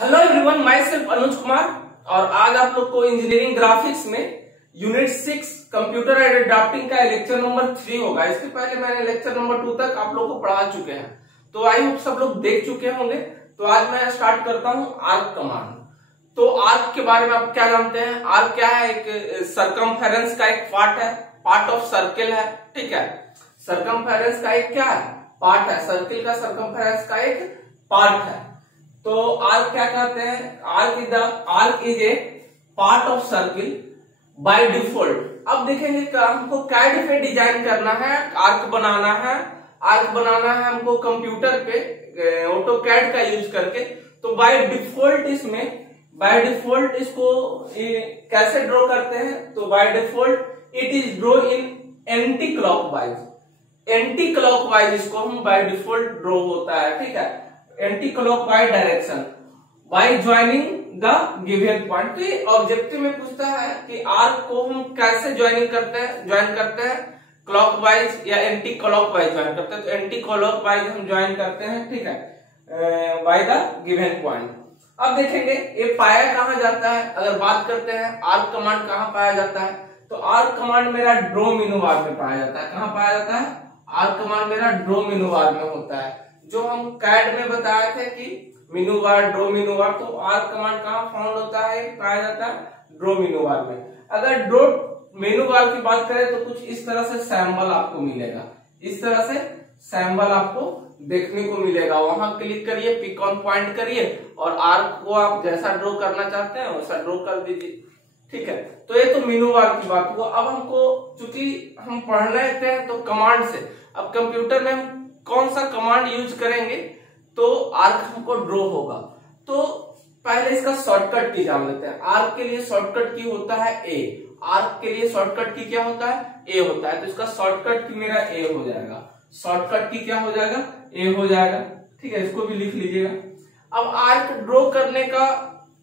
Hello everyone, my self Anuj Kumar. और आज आप लोग को इंजीनियरिंग ग्राफिक्स में यूनिट 6 कंप्यूटर एडेड ड्राफ्टिंग का लेक्चर नंबर 3 होगा। इसके पहले मैंने लेक्चर नंबर 2 तक आप लोग को पढ़ा चुके हैं, तो आई होप सब लोग देख चुके होंगे। तो आज मैं स्टार्ट करता हूं आर्क कमांड। तो आर्क के बारे में आप क्या जानते हैं? आर्क क्या है? एक सरकमफेरेंस का एक पार्ट है, पार्ट ऑफ सर्किल है। ठीक है, सरकमफेरेंस का एक क्या है? पार्ट है। सर्किल का सरकमफेरेंस का एक पार्ट है। तो आर्क क्या कहते हैं? Arc is a part of circle by default. अब देखेंगे हमको कैड पे डिजाइन करना है, आर्क बनाना है। आर्क बनाना है हमको कंप्यूटर पे ऑटो कैड का यूज करके। तो बाय डिफॉल्ट इसको कैसे ड्रॉ करते हैं? तो by default it is draw in anti clockwise. Anti clockwise इसको हम बाय डिफॉल्ट ड्रॉ होता है। ठीक है, anti clockwise direction by joining the given point. तो ये ऑब्जेक्टिव में पूछता है कि आर्क को हम कैसे ज्वाइन करते हैं क्लॉकवाइज या एंटी क्लॉकवाइज ज्वाइन करते हैं। तो एंटी क्लॉकवाइज हम ज्वाइन करते हैं, ठीक है, बाय द गिवन पॉइंट। अब देखेंगे ये पाया कहां जाता है। अगर बात करते हैं आर्क कमांड कहां पाया जाता है, तो आर्क कमांड मेरा ड्रॉ मेनू बार में पाया जाता है। कहां पाया जाता है? आर्क कमांड मेरा ड्रॉ मेनू बार में होता है। जो हम कैड में बताए थे कि मेनू बार, ड्रॉ मेनू बार, तो आर्क कमांड कहां फाउंड होता है? पाया जाता है ड्रॉ मेनू बार में। अगर ड्रॉ मेनू बार की बात करें तो कुछ इस तरह से सैंबल आपको मिलेगा। इस तरह से सैंबल आपको देखने को मिलेगा। वहां क्लिक करिए, पिक ऑन पॉइंट करिए और आर्क को आप जैसा ड्रॉ करना चाहते हैं वैसा ड्रॉ कर दीजिए। ठीक है, तो ये तो मेनू बार की बात हुआ। अब हमको चूंकि हम पढ़ रहे थे तो कमांड से, अब कंप्यूटर में हम कौन सा कमांड यूज करेंगे तो आर्क हमको ड्रॉ होगा। तो पहले इसका शॉर्टकट की जान लेते हैं। आर्क के लिए शॉर्टकट की होता है ए। आर्क के लिए शॉर्टकट की क्या होता है? ए होता है। तो इसका शॉर्टकट की मेरा ए हो जाएगा। शॉर्टकट की क्या हो जाएगा? ए हो जाएगा। ठीक है, इसको भी लिख लीजिएगा। अब आर्क ड्रॉ करने का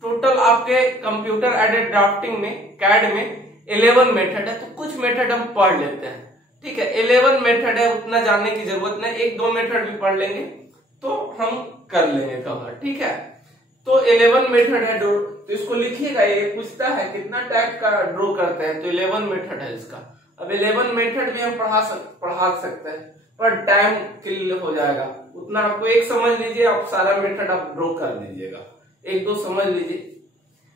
टोटल आपके कंप्यूटर एडेड ड्राफ्टिंग में, कैड में 11 मेथड है। तो कुछ मेथड हम पढ़ लेते हैं। ठीक है, 11 मेथड है, उतना जानने की जरूरत नहीं। एक दो मेथड भी पढ़ लेंगे तो हम कर लेंगे कवर। ठीक है, तो 11 मेथड है ड्रॉ। तो इसको लिखिएगा। ये पूछता है कितना टाइप का ड्रॉ करते हैं, तो 11 मेथड है इसका। अब 11 मेथड भी हम पढ़ा सकते हैं, पर टाइम किल हो जाएगा। उतना आपको एक समझ लीजिए, आप सारा मेथड आप ड्रॉ कर दीजिएगा। एक दो समझ लीजिए।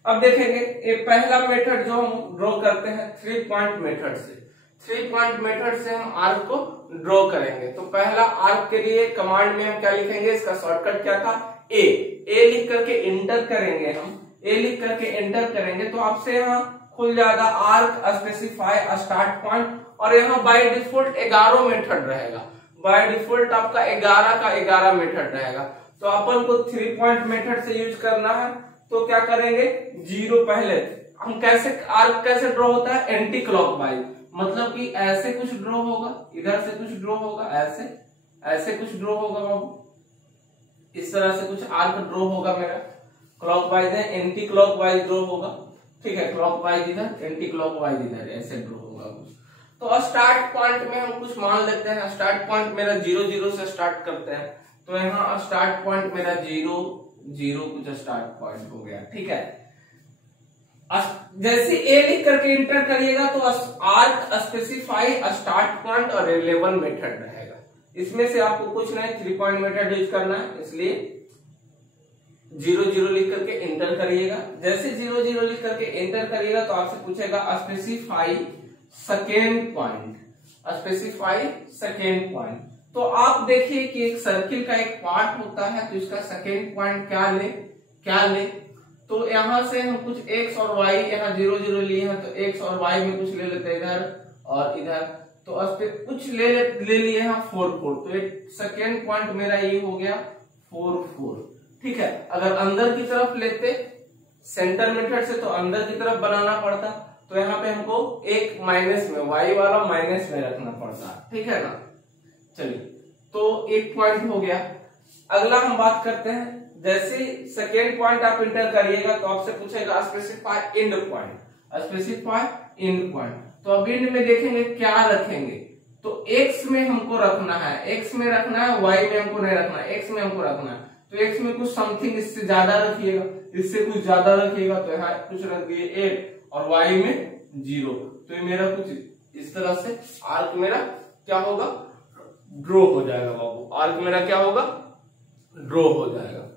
अब देखेंगे ये पहला मेथड जो हम ड्रॉ करते हैं 3 पॉइंट मेथड से। 3 पॉइंट मेथड से हम आर्क को ड्रॉ करेंगे। तो पहला आर्क के लिए कमांड में हम क्या लिखेंगे? इसका शॉर्टकट क्या था? ए। ए लिख करके एंटर करेंगे। हम ए लिख करके एंटर करेंगे तो आपसे यहाँ खुल जाएगा आर्क स्पेसिफाई स्टार्ट पॉइंट। और यहाँ बाय डिफॉल्ट 11 मेथड रहेगा। बाय डिफॉल्ट आपका 11 का 11 मेथड रहेगा। तो अपन को 3 पॉइंट मेथड से यूज करना है। तो क्या करेंगे? 0 पहले हम कैसे आर्क कैसे ड्रॉ होता है? एंटी क्लॉकवाइज, मतलब कि ऐसे कुछ ड्रॉ होगा, इधर से कुछ ड्रॉ होगा, ऐसे कुछ ड्रॉ होगा बाबू। इस तरह से कुछ आर्क ड्रॉ होगा मेरा। क्लॉकवाइज है, एंटी क्लॉकवाइज ड्रॉ होगा। ठीक है, क्लॉकवाइज इधर, एंटी क्लॉकवाइज इधर, ऐसे ड्रॉ होगा कुछ। तो स्टार्ट पॉइंट में हम कुछ मान लेते हैं। स्टार्ट पॉइंट मेरा 0 0 से स्टार्ट करते हैं। तो यहाँ स्टार्ट पॉइंट मेरा 0 0 कुछ स्टार्ट पॉइंट हो गया। ठीक है, जैसे ए लिख करके इंटर करिएगा तो आर्क स्पेसिफाई स्टार्ट पॉइंट और 11 मेथड रहेगा। इसमें से आपको कुछ नहीं 3 पॉइंट मेथड यूज करना है, इसलिए 0 0 लिख करके एंटर करिएगा। जैसे 0 0 लिख करके एंटर करिएगा तो आपसे पूछेगा specify second point. Specify second point. तो आप देखिए कि एक सर्किल का एक पार्ट होता है, तो इसका सेकेंड पॉइंट क्या ले। तो यहां से हम कुछ x और y, यहाँ 0 0 लिए हैं तो x और y में कुछ ले लेते हैं, इधर और इधर। तो कुछ ले लिए यहाँ 4 4। तो एक सेकेंड पॉइंट मेरा ये हो गया 4 4। ठीक है, अगर अंदर की तरफ लेते सेंटर मेथड से तो अंदर की तरफ बनाना पड़ता। तो यहाँ पे हमको एक माइनस में, y वाला माइनस में रखना पड़ता। ठीक है ना। चलिए, तो एक पॉइंट हो गया। अगला हम बात करते हैं। जैसे सेकेंड पॉइंट आप इंटर करिएगा तो आपसे पूछेगा specify and point. Specify and point. तो अब एंड में देखेंगे क्या रखेंगे। तो x में हमको रखना है, x में रखना है, y में हमको नहीं रखना है, x में हमको रखना है। तो x में कुछ समथिंग इससे ज्यादा रखिएगा, इससे कुछ ज्यादा रखिएगा, तो यहाँ कुछ रख दिए 8 और y में 0। तो ये मेरा कुछ इस तरह से आर्क मेरा क्या होगा, ड्रॉ हो जाएगा बाबू। आर्क मेरा क्या होगा, ड्रॉ हो जाएगा।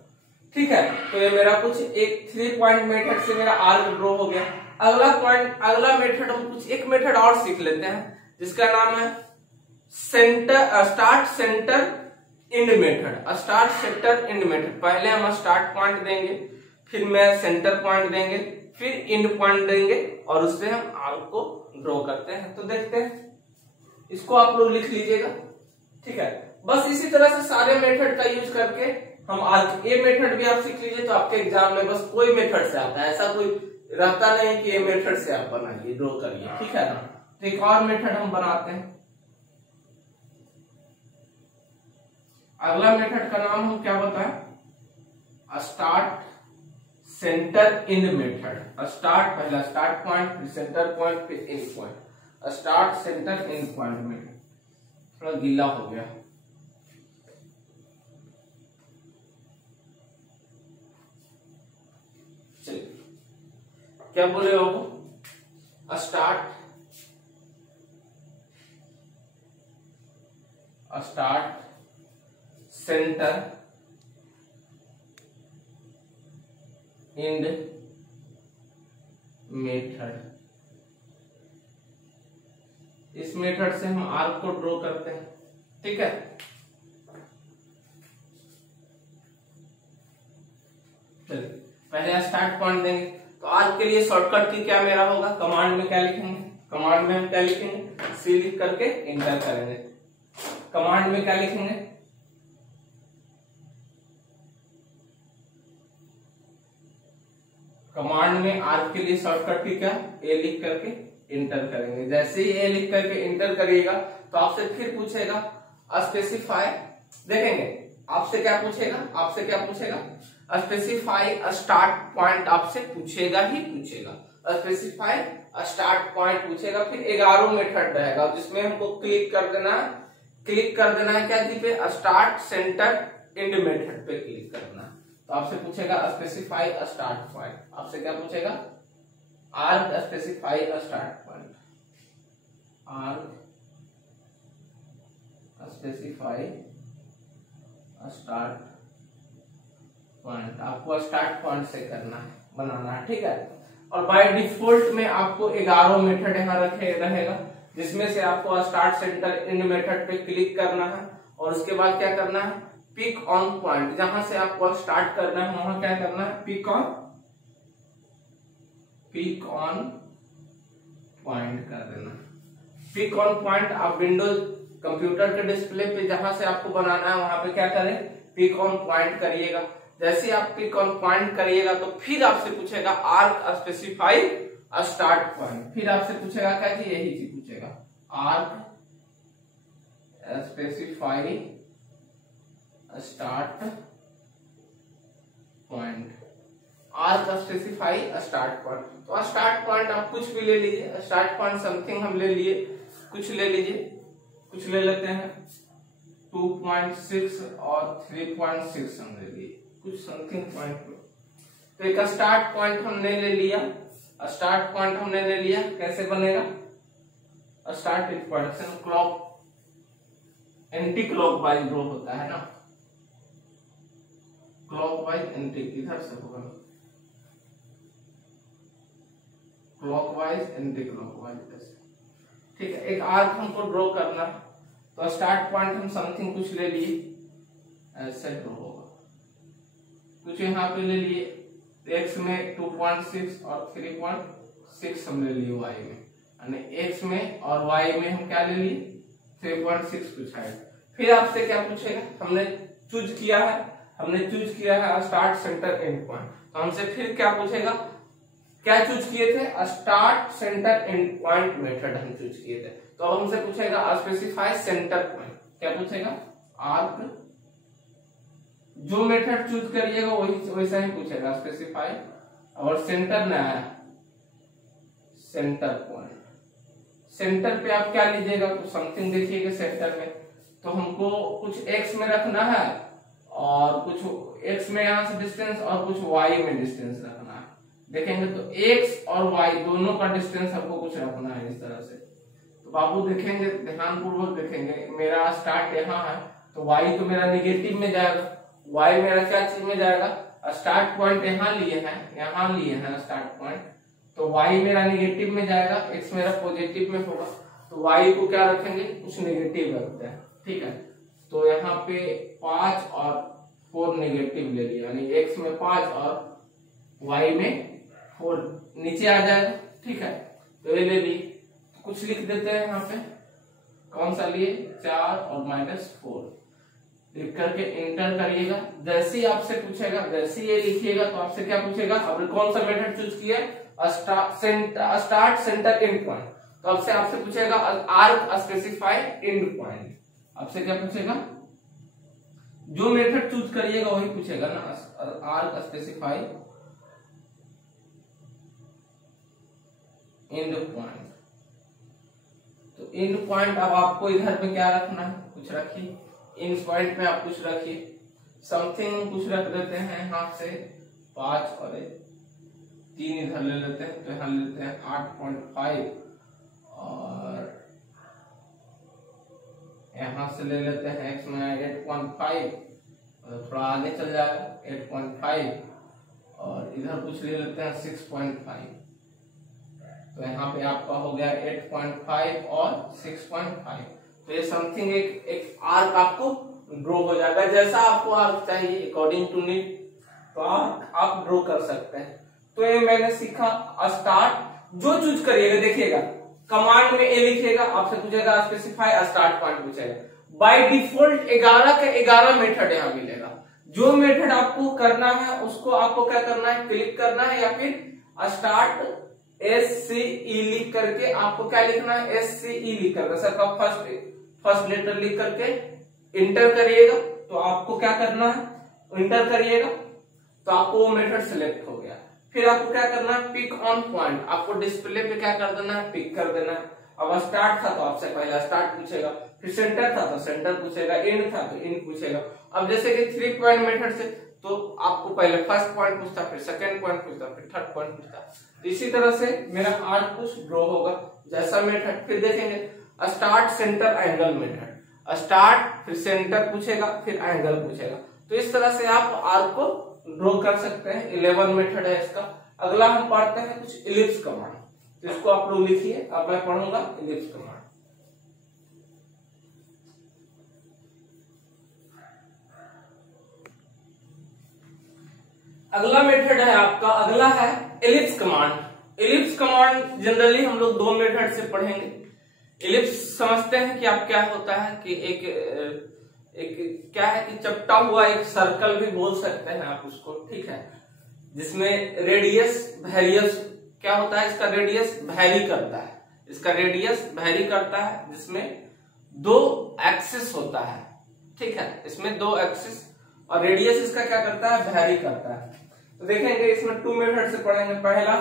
ठीक है, तो ये मेरा कुछ एक 3 पॉइंट मेथड से मेरा आर्क ड्रॉ हो गया। अगला मेथड हम कुछ एक मेथड और सीख लेते हैं जिसका नाम है start centre and method. Start centre and method, पहले हम स्टार्ट पॉइंट देंगे, फिर मैं सेंटर पॉइंट देंगे, फिर एंड पॉइंट देंगे और उससे हम आर्क को ड्रॉ करते हैं। तो देखते हैं, इसको आप लोग लिख लीजिएगा। ठीक है, बस इसी तरह से सारे मेथड का यूज करके हम आर्क, ये मेथड भी आप सीख लीजिए तो आपके एग्जाम में बस कोई मेथड से आता है, ऐसा कोई रहता नहीं कि ये मेथड से आप बनाइए ड्रॉ करिए। ठीक है ना, तो एक और मेथड हम बनाते हैं। अगला मेथड का नाम हम क्या बताएं, start centre and method. Start, पहला स्टार्ट पॉइंट, फिर सेंटर पॉइंट, फिर and point. Start centre and point method. थोड़ा गीला हो गया। चलिए, क्या बोले हो, स्टार्ट सेंटर एंड मेथड। इस मेथड से हम आर्क को ड्रॉ करते हैं। ठीक है, चलिए पहले स्टार्ट पॉइंट देंगे। तो आर्क के लिए शॉर्टकट की क्या मेरा होगा, कमांड में क्या लिखेंगे, कमांड में हम क्या लिखेंगे, सी लिख करके एंटर करेंगे। कमांड में क्या लिखेंगे, कमांड में आर्क के लिए शॉर्टकट की क्या, ए लिख करके इंटर करेंगे। जैसे ही ए लिख करके इंटर करिएगा तो आपसे फिर पूछेगा स्पेसिफाई। देखेंगे आपसे क्या पूछेगा, स्पेसिफाई स्टार्ट पॉइंट आपसे पूछेगा ही पूछेगा। स्पेसिफाई स्टार्ट पॉइंट पूछेगा, फिर 11 मेथड रहेगा जिसमें हमको क्लिक कर देना है क्या जी पे, स्टार्ट सेंटर एंड मेथड पे क्लिक करना है। तो आपसे पूछेगा स्पेसिफाई स्टार्ट पॉइंट, आपसे क्या पूछेगा, arc specify start point, arc specify start point. आपको स्टार्ट पॉइंट से करना है, बनाना है। ठीक है, और बाय डिफॉल्ट में आपको 11 मेथड यहाँ रहेगा जिसमें से आपको स्टार्ट सेंटर एंड मेथड पे क्लिक करना है और उसके बाद क्या करना है, पिक ऑन पॉइंट। जहां से आपको स्टार्ट करना है वहां क्या करना है, पिक ऑन पॉइंट कर देना। पिक ऑन पॉइंट आप विंडोज कंप्यूटर के डिस्प्ले पे जहां से आपको बनाना है वहां पे क्या करें, पिक ऑन पॉइंट करिएगा। जैसे आप पिक ऑन पॉइंट करिएगा तो फिर आपसे पूछेगा आर्क स्पेसिफाई स्टार्ट पॉइंट। फिर आपसे पूछेगा क्या जी, यही चीज पूछेगा, arc specify start point, arc specify start point. तो स्टार्ट पॉइंट आप कुछ भी ले लीजिए, स्टार्ट पॉइंट समथिंग हम ले लिए, कुछ ले लेते हैं 2.6 और 3.6 हम ले लिए, कुछ समथिंग पॉइंट में। तो एक स्टार्ट पॉइंट हमने ले लिया, कैसे बनेगा, स्टार्ट पॉइंट से clock anti clock wise draw होता है ना, क्लॉक वाइज एंटी, इधर से होगा clock wise anti clock wise. ठीक है, एक आर्क हमको ड्रॉ करना है तो स्टार्ट पॉइंट हम समथिंग कुछ ले लिए, ऐसे ड्रॉ होगा। कुछ यहाँ पे ले लिए, x में 2.6 और 3.6 हम ले लिए y में, यानी x में और y में हम क्या ले लिए 3.6 कुछ है। फिर आपसे क्या पूछेगा, हमने चूज किया है स्टार्ट सेंटर एंड पॉइंट। तो हमसे फिर क्या पूछेगा, क्या चूज किए थे, start centre and point method हम चूज किए थे। तो अब हमसे पूछेगा स्पेसिफाई सेंटर पॉइंट, क्या पूछेगा, आर्क, जो मेथड चूज करिएगा वही वैसा ही पूछेगा, स्पेसिफाई, और सेंटर नया है सेंटर पॉइंट। सेंटर पे आप क्या लीजिएगा, तो समथिंग देखिएगा सेंटर में, तो हमको कुछ x में रखना है और कुछ x में यहाँ से डिस्टेंस और कुछ y में डिस्टेंस रखना है। देखेंगे तो x और y दोनों का डिस्टेंस हमको कुछ रखना है इस तरह से। तो बाबू देखेंगे, ध्यान पूर्वक देखेंगे, मेरा स्टार्ट यहाँ है तो y तो मेरा निगेटिव में जाएगा, y मेरा क्या चीज में जाएगा, स्टार्ट पॉइंट यहाँ लिए हैं स्टार्ट पॉइंट, तो y मेरा निगेटिव में जाएगा, x मेरा पॉजिटिव में होगा, तो y को क्या रखेंगे, कुछ निगेटिव रखते हैं, ठीक है। तो यहाँ पे 5 और 4 निगेटिव ले लिया, यानी x में 5 और y में 4 नीचे आ जाएगा, ठीक है। तो ये ले ली, कुछ लिख देते हैं यहाँ पे, कौन सा लिए, 4 और -4 लिख करके इंटर करिएगा। जैसे ही आपसे पूछेगा, जैसे ये लिखिएगा तो आपसे क्या पूछेगा, अब कौन सा मेथड चूज किया, स्टार्ट सेंटर एंड पॉइंट, तो आपसे पूछेगा आर्क स्पेसिफाई एंड पॉइंट, आपसे क्या पूछेगा, जो मेथड चूज करिएगा वही पूछेगा ना, आर्क स्पेसिफाई एंड पॉइंट। तो एंड पॉइंट अब आपको इधर पे क्या रखना है, कुछ रखिए, इन पॉइंट में आप कुछ रखिए, समथिंग कुछ रख देते हैं यहाँ से 5 और 3 इधर ले लेते हैं, तो यहाँ लेते हैं 8.5 और यहाँ से ले लेते हैं x में 8.5 और थोड़ा आगे चल जाएगा 8.5 और इधर कुछ ले लेते हैं 6.5, तो यहाँ पे आपका हो गया 8.5 और 6.5। तो ये समथिंग एक आर्क आपको ड्रॉ हो जाएगा, जैसा आपको आर्क चाहिए अकॉर्डिंग टू नीड, तो आप ड्रॉ कर सकते हैं। तो ये मैंने सीखा स्टार्ट, जो चूज करिएगा, देखिएगा कमांड में ए लिखिएगा, आपसे पूछेगा स्पेसिफाई स्टार्ट पॉइंट पूछेगा, बाय डिफॉल्ट 11 का 11 मेथड यहाँ मिलेगा, जो मेथड आपको करना है उसको आपको क्या करना है, क्लिक करना है या फिर स्टार्ट SCE लिख करके आपको क्या लिखना है, SCE लिख करके सबका फर्स्ट लेटर लिख करके इंटर करिएगा, तो आपको क्या करना है, इंटर करिएगा तो आपको वो मेथड सिलेक्ट हो गया। फिर आपको क्या करना है, पिक ऑन पॉइंट, आपको डिस्प्ले पे क्या कर देना है, पिक कर देना है। अब स्टार्ट था तो आपसे पहला स्टार्ट पूछेगा, फिर सेंटर था तो सेंटर पूछेगा, एंड था तो एंड पूछेगा। अब जैसे कि 3 पॉइंट मेथड से तो आपको पहले फर्स्ट पॉइंट पूछता, फिर सेकंड पॉइंट पूछता, फिर थर्ड पॉइंट पूछता, तो इसी तरह से मेरा आर्क कुछ ड्रॉ होगा जैसा मेथड। फिर देखेंगे start centre angle method, start फिर सेंटर पूछेगा, फिर एंगल पूछेगा, तो इस तरह से आप आर्क को ड्रॉ कर सकते हैं। 11 मेथड है इसका। अगला हम पढ़ते हैं कुछ इलिप्स कमांड, तो इसको आप लोग लिखिए, अब मैं पढ़ूंगा इलिप्स कमांड। अगला मेथड है आपका, अगला है ellipse command. Ellipse command generally हम लोग 2 मेथड से पढ़ेंगे। इलिप्स समझते हैं कि आप क्या होता है कि एक क्या है कि चपटा हुआ एक सर्कल भी बोल सकते हैं आप उसको, ठीक है, जिसमें रेडियस वेरियस क्या होता है, इसका रेडियस वैरी करता है, इसका रेडियस वैरी करता है, जिसमें 2 एक्सिस होता है, ठीक है, इसमें 2 एक्सिस और रेडियस इसका क्या करता है, वैरी करता है। तो देखेंगे इसमें 2 मेथड से पढ़ेंगे, पहला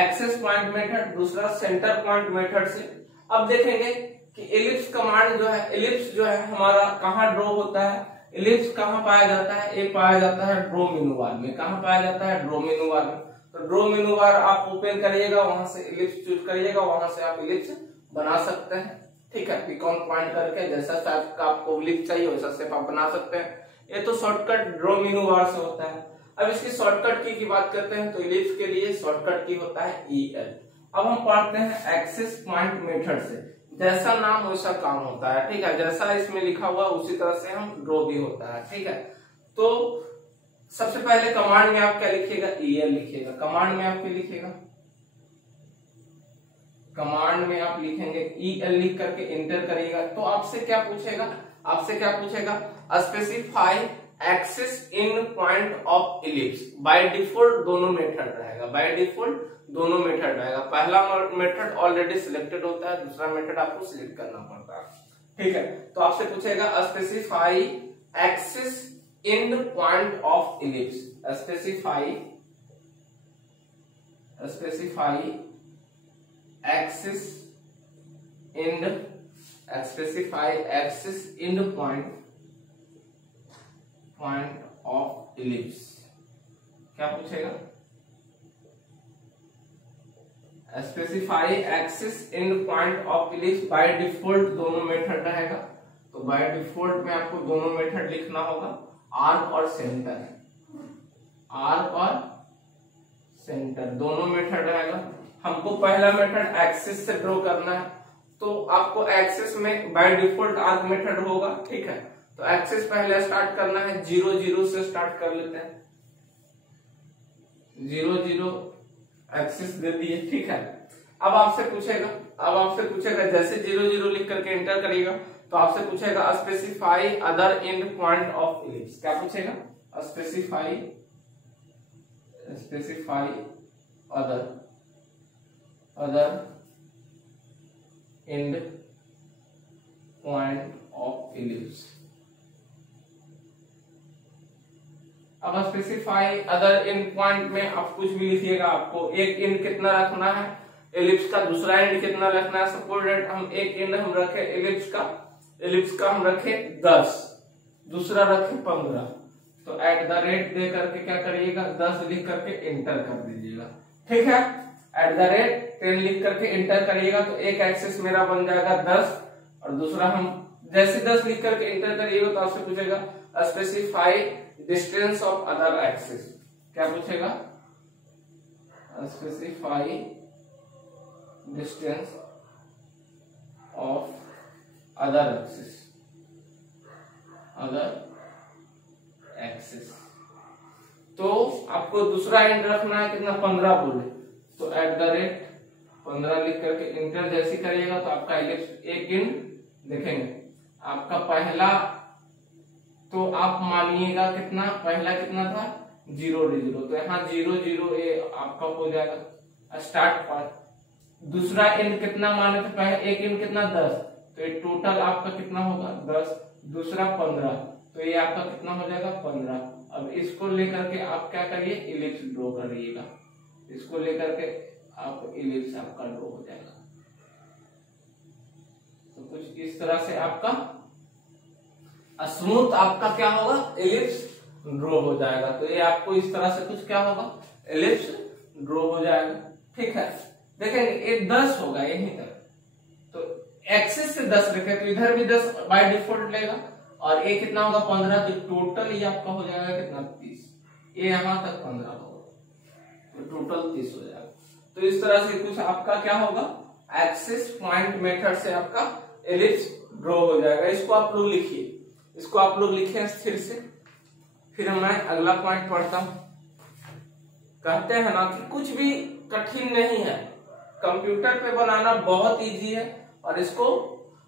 एक्सिस पॉइंट मेथड, दूसरा सेंटर पॉइंट मेथड से। अब देखेंगे कि इलिप्स कमांड जो है, इलिप्स जो है हमारा कहाँ ड्रॉ होता है, इलिप्स कहाँ पाया जाता है, ये पाया जाता है ड्रॉ मेनू बार में। कहाँ पाया जाता है, ड्रॉ मेनू बार में। तो ड्रॉ मेनू बार आप ओपन करिएगा, वहां से इलिप्स चूज करिएगा, वहां से आप इलिप्स बना सकते हैं, ठीक है, पिक ऑन पॉइंट करके जैसा टाइप का आपको इलिप्स चाहिए वैसा शेप आप बना सकते हैं। ये तो शॉर्टकट ड्रॉ मेनू बार से होता है। अब इसकी शॉर्टकट की बात करते हैं, तो इलिप्स के लिए शॉर्टकट की होता है EL। अब हम पढ़ते हैं एक्सिस पॉइंट मेथड से, जैसा नाम वैसा काम होता है, ठीक है, जैसा इसमें लिखा हुआ उसी तरह से हम ड्रॉ भी होता है, ठीक है। तो सबसे पहले कमांड में आप क्या लिखिएगा, EL लिखिएगा। कमांड में आप क्या लिखिएगा, कमांड में आप लिखेंगे EL लिख करके इंटर करिएगा। तो आपसे क्या पूछेगा, आपसे क्या पूछेगा, specify axis in point of ellipse. By default दोनों मेथड रहेगा, बाय डिफॉल्ट दोनों मेथड रहेगा। पहला मेथड ऑलरेडी सिलेक्टेड होता है, दूसरा मेथड आपको सिलेक्ट करना पड़ता है, ठीक है। तो आपसे पूछेगा specify axis in point of ellipse, specify axis in point of ellipse. क्या पूछेगा? Specify axis and point of ellipse. By default दोनों मेथड रहेगा, तो बाय डिफॉल्ट में आपको दोनों मेथड लिखना होगा, आर्क और सेंटर। आर्क और सेंटर दोनों मेथड रहेगा। हमको पहला मेथड एक्सिस से ड्रॉ करना है, तो आपको एक्सिस में बाय डिफॉल्ट आर्क मेथड होगा, ठीक है। तो एक्सिस पहले स्टार्ट करना है, 0 0 से स्टार्ट कर लेते हैं। 0 0 एक्सिस दे दिए, ठीक है। अब आपसे पूछेगा जैसे 0 0 लिख करके एंटर करिएगा तो आपसे पूछेगा specify other and point of ellipse. क्या पूछेगा? Specify other and point of ellipse. अब स्पेसिफाई अदर एंड पॉइंट में आप कुछ भी लिखिएगा, आपको एक एंड कितना रखना है एलिप्स का, दूसरा एंड कितना रखना है। सपोज दैट हम एक एंड हम रखे एलिप्स का हम रखे 10, दूसरा रखे 15, तो एट द रेट दे करके क्या करिएगा, 10 लिख करके एंटर कर दीजिएगा, ठीक है। एट द रेट 10 लिख करके एंटर करिएगा तो एक एक्सिस मेरा बन जाएगा 10, और दूसरा हम जैसे 10 लिख करके एंटर करिएगा तो आपसे पूछेगा specify distance of other axis. क्या पूछेगा? Specify distance of other axis. तो आपको दूसरा एंड रखना है कितना, 15 बोले, तो एट द रेट 15 लिख करके इंटर जैसे करिएगा तो आपका इलिप्स एक एंड देखेंगे। आपका पहला तो आप मानिएगा कितना, पहला कितना था 0 0, तो यहाँ 0 0 ये आपका हो जाएगा स्टार्ट पॉइंट। दूसरा एंड कितना माने थे, पहले एक एंड कितना 10, तो ये टोटल आपका कितना होगा 10, दूसरा 15, तो ये आपका कितना हो जाएगा 15। अब इसको लेकर के आप क्या करिए, इलिप्स ड्रॉ करिएगा, इसको लेकर के आप इलिप्स आपका ड्रॉ हो जाएगा। तो कुछ इस तरह से आपका स्मूथ आपका क्या होगा, इलिप्स ड्रॉ हो जाएगा। तो ये आपको इस तरह से कुछ क्या होगा, इलिप्स ड्रॉ हो जाएगा, ठीक है। देखेंगे ये 10 होगा यहीं तक, तो एक्सिस से 10 रखे तो इधर भी 10 बाय डिफॉल्ट लेगा, और ये कितना होगा 15, तो टोटल ये आपका हो जाएगा कितना 30, ये यहां तक 15 होगा, तो टोटल 30 हो जाएगा। तो इस तरह से कुछ आपका क्या होगा, एक्सिस पॉइंट मेथड से आपका इलिप्स ड्रॉ हो जाएगा। इसको आप लोग लिखिए स्थिर से। फिर मैं अगला पॉइंट पढ़ता हूं। कहते हैं ना कि कुछ भी कठिन नहीं है, कंप्यूटर पे बनाना बहुत इजी है, और इसको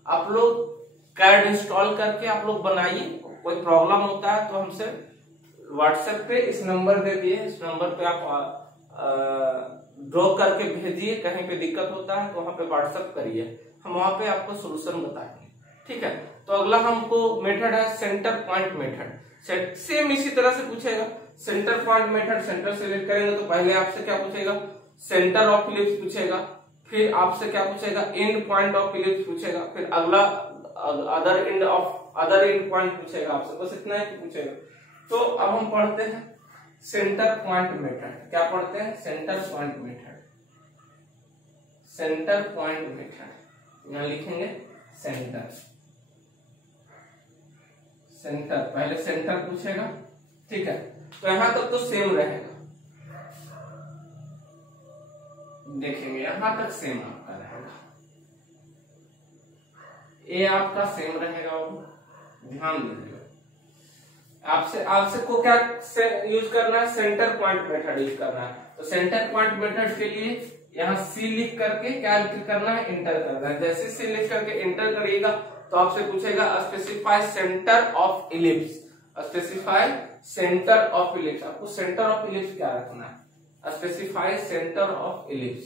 आप लोग कैड इंस्टॉल करके आप लोग बनाइए। कोई प्रॉब्लम होता है तो हमसे व्हाट्सएप पे इस नंबर दे दिए, इस नंबर पे आप ड्रॉ करके भेजिए। कहीं पे दिक्कत होता है तो वहां पे व्हाट्सएप करिए, हम वहां पे आपको सोल्यूशन बताएंगे, ठीक है। तो अगला हमको मेथड है सेंटर पॉइंट मेथड। सेम इसी तरह से पूछेगा centre point method. Centre select करेंगे तो पहले आपसे क्या पूछेगा, सेंटर ऑफ इलिप्स पूछेगा, फिर आपसे क्या पूछेगा, एंड पॉइंट ऑफ इलिप्स पूछेगा, फिर अगला अदर एंड पॉइंट पूछेगा आपसे, बस इतना ही पूछेगा। तो अब हम पढ़ते हैं सेंटर पॉइंट मेथड। क्या पढ़ते हैं, centre point method. Centre point method यहां लिखेंगे सेंटर, पहले सेंटर पूछेगा, ठीक है। तो यहां तक तो सेम रहेगा, देखेंगे यहां तक सेम आपका रहेगा, ये आपका सेम रहेगा, ध्यान दीजिएगा। आपसे को क्या यूज करना है, सेंटर पॉइंट मेथड यूज करना है। तो सेंटर पॉइंट मेथड के लिए यहाँ सी लिख करके क्या करना है, इंटर करना है। जैसे सी लिख करके इंटर करिएगा तो आपसे पूछेगा specify centre of ellipse. Specify centre of ellipse, आपको सेंटर ऑफ इलिप्स क्या रखना है, स्पेसिफाई सेंटर ऑफ इलिप्स,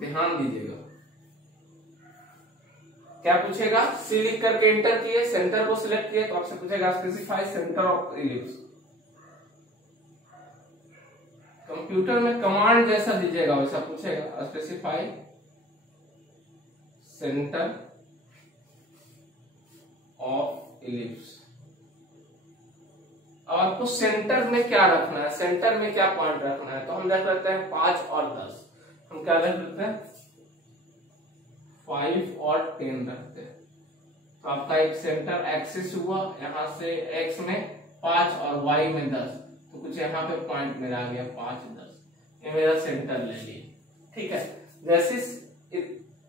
ध्यान दीजिएगा। क्या पूछेगा, सी लिख करके एंटर किए, सेंटर को सिलेक्ट किए, तो आपसे पूछेगा specify centre of ellipse. Computer में कमांड जैसा दीजिएगा वैसा पूछेगा, स्पेसिफाई सेंटर ऑफ इलिप्स। अब आपको सेंटर में क्या रखना है, सेंटर में क्या पॉइंट रखना है, तो हम देख लेते हैं 5 और 10। हम क्या देख लेते हैं 5 और 10 रखते हैं। तो आपका एक सेंटर एक्सिस हुआ, यहाँ से x में 5 और y में 10, तो कुछ यहाँ पे पॉइंट मेरा आ गया 5 10, ये मेरा सेंटर ले लिए। ठीक है, जैसे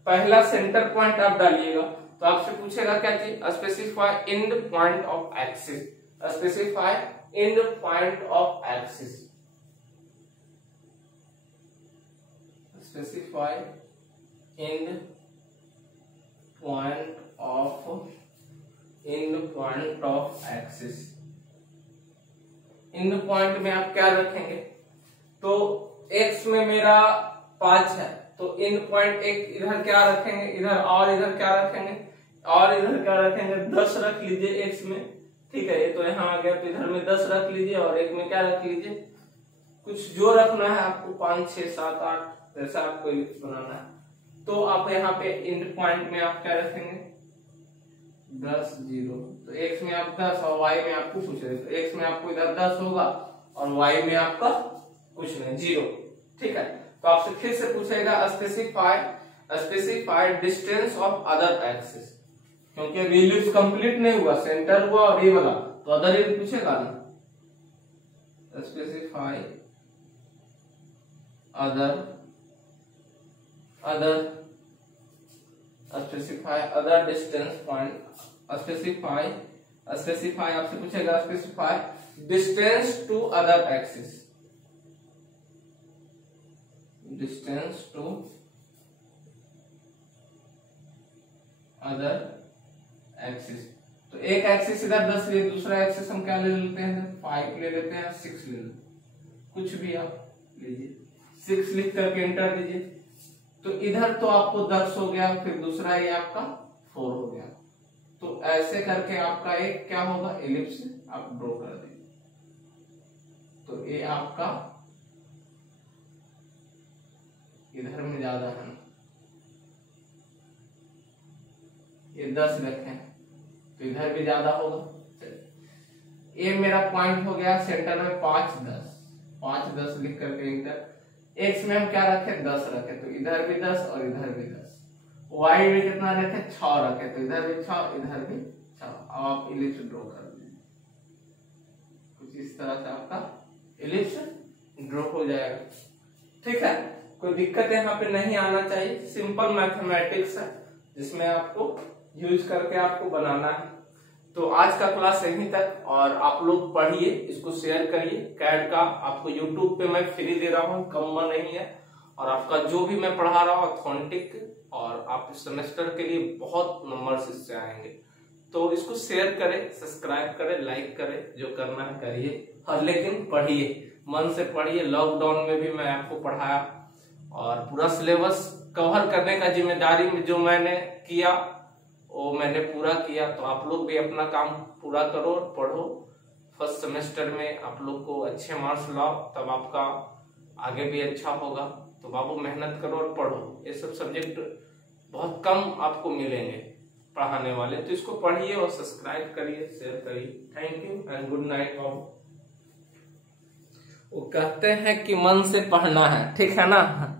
पहला सेंटर पॉइंट आप डालिएगा तो आपसे पूछेगा क्या चीज, specify in the point of axis, specify in the point of axis, specify in the point of axis. In the point में आप क्या रखेंगे, तो x में मेरा 5 है, तो इन पॉइंट एक इधर क्या रखेंगे, इधर, और इधर क्या रखेंगे, और इधर क्या रखेंगे 10 रख लीजिए x में। ठीक है, ये तो यहाँ आ गया, तो इधर में 10 रख लीजिए और एक में क्या रख लीजिए, कुछ जो रखना है आपको 5 6 7 8 जैसा आपको बनाना है। तो आप यहाँ पे इन पॉइंट में आप क्या रखेंगे 10 0, तो x में आप 10 और y में आपको कुछ नहीं, तो x में आपको इधर 10 होगा और y में आपका कुछ नहीं 0। ठीक है, तो आपसे फिर से पूछेगा specify distance of other axis, क्योंकि अभी इलिप्स कंप्लीट नहीं हुआ, सेंटर हुआ और ये वाला, तो अदर ये पूछेगा ना, specify specify other distance point, specify आपसे पूछेगा specify distance to other axis, distance to other axis. तो एक एक्सिस इधर 10 ले, दूसरा एक्सिस हम क्या ले लेते हैं 5 ले लेते हैं, 6 ले लेते, कुछ भी आप लीजिए, 6 लिख करके एंटर दीजिए। तो इधर तो आपको 10 हो गया, फिर दूसरा ये आपका 4 हो गया। तो ऐसे करके आपका एक क्या होगा, एलिप्स आप ड्रॉ कर दीजिए। तो ये आपका इधर में ज्यादा है ना, ये 10 रखें तो इधर भी ज्यादा होगा। ये मेरा पॉइंट हो गया सेंटर में 5 10 लिख करके इंटर। एक्स में हम क्या रखे 10 रखे, तो इधर भी 10 और इधर भी 10। वाई में कितना रखे 6 रखे, तो इधर भी 6 इधर भी 6। अब आप इलिप्स ड्रॉ कर दीजिए, कुछ इस तरह से आपका इलिप्स ड्रॉ हो जाएगा। ठीक है, कोई दिक्कत यहाँ पे नहीं आना चाहिए, सिंपल मैथमेटिक्स है जिसमें आपको यूज करके आपको बनाना है। तो आज का क्लास यहीं तक, और आप लोग पढ़िए, इसको शेयर करिए। कैड का आपको यूट्यूब पे मैं फ्री दे रहा हूँ, कम नहीं है, और आपका जो भी मैं पढ़ा रहा हूँ ऑथेंटिक, और आप सेमेस्टर के लिए बहुत नंबर्स इससे आएंगे। तो इसको शेयर करें, सब्सक्राइब करें, लाइक करें, जो करना है करिए, और लेकिन पढ़िए, मन से पढ़िए। लॉकडाउन में भी मैं आपको पढ़ाया, और पूरा सिलेबस कवर करने का जिम्मेदारी में जो मैंने किया वो मैंने पूरा किया। तो आप लोग भी अपना काम पूरा करो और पढ़ो। फर्स्ट सेमेस्टर में आप लोग को अच्छे मार्क्स लाओ, तब आपका आगे भी अच्छा होगा। तो बाबू मेहनत करो और पढ़ो, ये सब सब्जेक्ट बहुत कम आपको मिलेंगे पढ़ाने वाले। तो इसको पढ़िए और सब्सक्राइब करिए, शेयर करिए। Thank you and good night बाबू। वो कहते हैं कि मन से पढ़ना है, ठीक है ना।